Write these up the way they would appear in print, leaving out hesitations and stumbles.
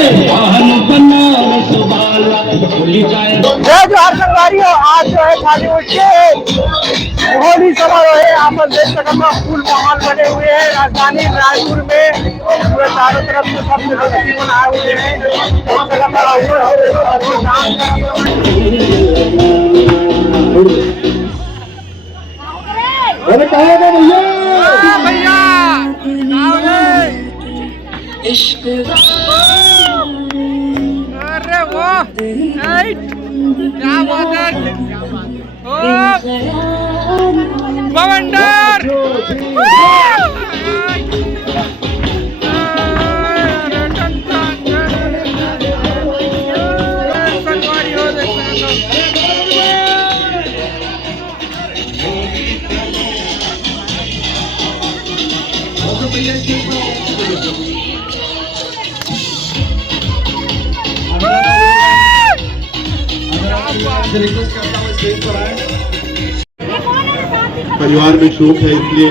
जय जोहार संगवारियों, आज जो है बॉलीवुड के होली समारोह है। यहाँ पर देख सकते हैं फूल माहौल बने हुए हैं। राजधानी रायपुर में पूरे चारों तरफ से सब व्यक्ति बनाए हुए हैं। अरे कहाँ गए भैया? इश्क अरे वाह, क्या बात है, बवंडर परिवार में शोक है इसलिए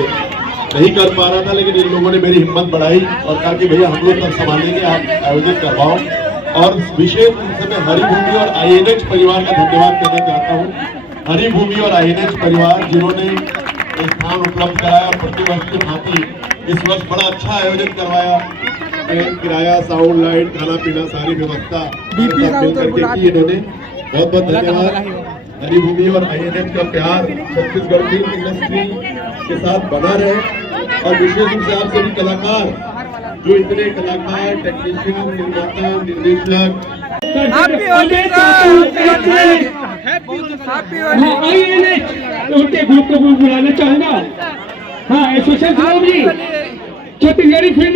नहीं कर पा रहा था, लेकिन इन लोगों ने मेरी हिम्मत बढ़ाई और कहा कि भैया हम लोग तब संभालेंगे, आप आयोजित करवाओ। और विशेष रूप से मैं हरिभूमि और INH परिवार का धन्यवाद करना चाहता हूँ। हरिभूमि और INH परिवार जिन्होंने स्थान उपलब्ध कराया और प्रतिवर्ष की भांति इस वर्ष बड़ा अच्छा आयोजन करवाया। किराया, साउंड, लाइट, खाना पीना, सारी व्यवस्था मिलकर के की इन्होंने। बहुत बहुत धन्यवाद। हरिभूमि और INH का प्यार छत्तीसगढ़ फिल्म इंडस्ट्री के साथ बना रहे और विशेष रूप से आप सभी कलाकार, जो इतने कलाकार, टेक्नीशियन, निर्माता, निर्देशक, उनके ग्रुप को बुलाना चाहूंगा। हाँ, एसोसिएशन भी, छत्तीसगढ़ी फिल्म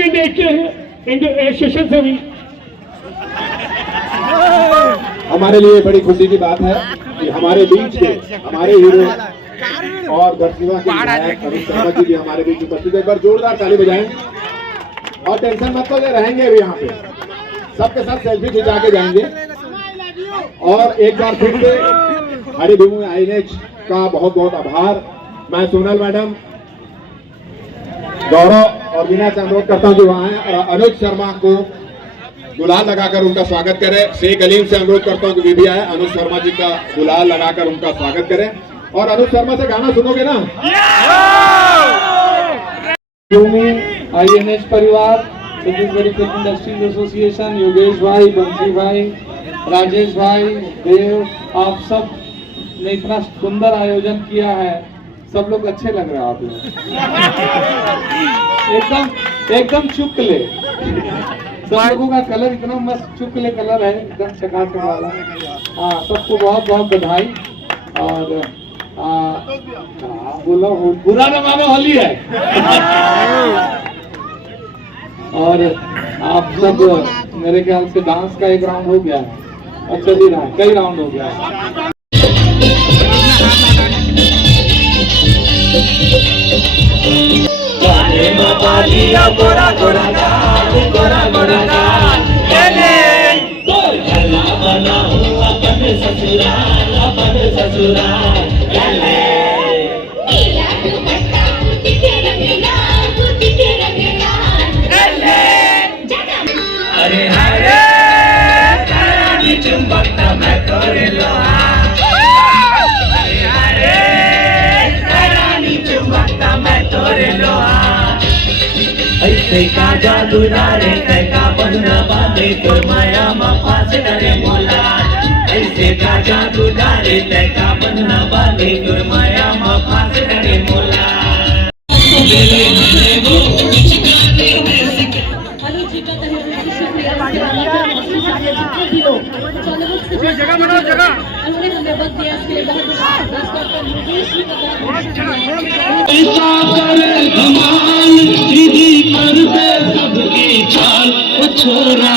एसोसिएशन से भी हमारे लिए बड़ी खुशी की बात है कि हमारे बीच के हमारे हीरो और बरसीवा के विधायक अरुण शर्मा जी भी हमारे बीच उपस्थित है। एक बार जोरदार ताली बजाएं और टेंशन मत लो, रहेंगे भी यहाँ पे, सबके साथ सेल्फी खिंचा के जाएंगे। और एक बार फिर से हरिभूमि INH का बहुत बहुत आभार। मैं सोनल मैडम, गौरव और मीना से अनुरोध करता हूँ जो वहाँ है, और अनुज शर्मा को गुलाल लगाकर उनका स्वागत करें। शेख अलीम से अनुरोध करता हूँ कि भी आए, अनुज शर्मा जी का गुलाल लगाकर उनका स्वागत करें। और अनुज शर्मा से गाना सुनोगे ना? INH परिवार, Chhattisgarhi film industries association, Yogesh भाई, बंसी भाई, राजेश भाई, देव, आप सब ने इतना सुंदर आयोजन किया है। सब लोग अच्छे लग रहे हैं आप लोग, एकदम चुकले। सब लोगों का कलर इतना मस्त चुकले कलर है, एकदम चकाचक वाला। हाँ, सबको बहुत बहुत बधाई। और बोलो बुरा न मानो, होली है। और आप सब, मेरे ख्याल से डांस का एक राउंड हो गया है, अच्छा जी रहा, कई राउंड हो गया है। गोरा गोरा गाल, गोरा गोरा गाल, बना हुआ अपन ससुराल, अपन ससुराल। अरे हरे करानी चुंबकता मैं तोरे लोहा, अरे हरे करानी चुंबकता मैं तोरे लोहा। ऐसे का जादू डारे का बंधना बांधे तोर माया में फांस डरे मोला, ऐसे का जादू डारे का बंधना बांधे तोर माया में फांस डरे मोला। जगह बनाओ, जगह हमें वक्त दिया इसके लिए बहुत छोरा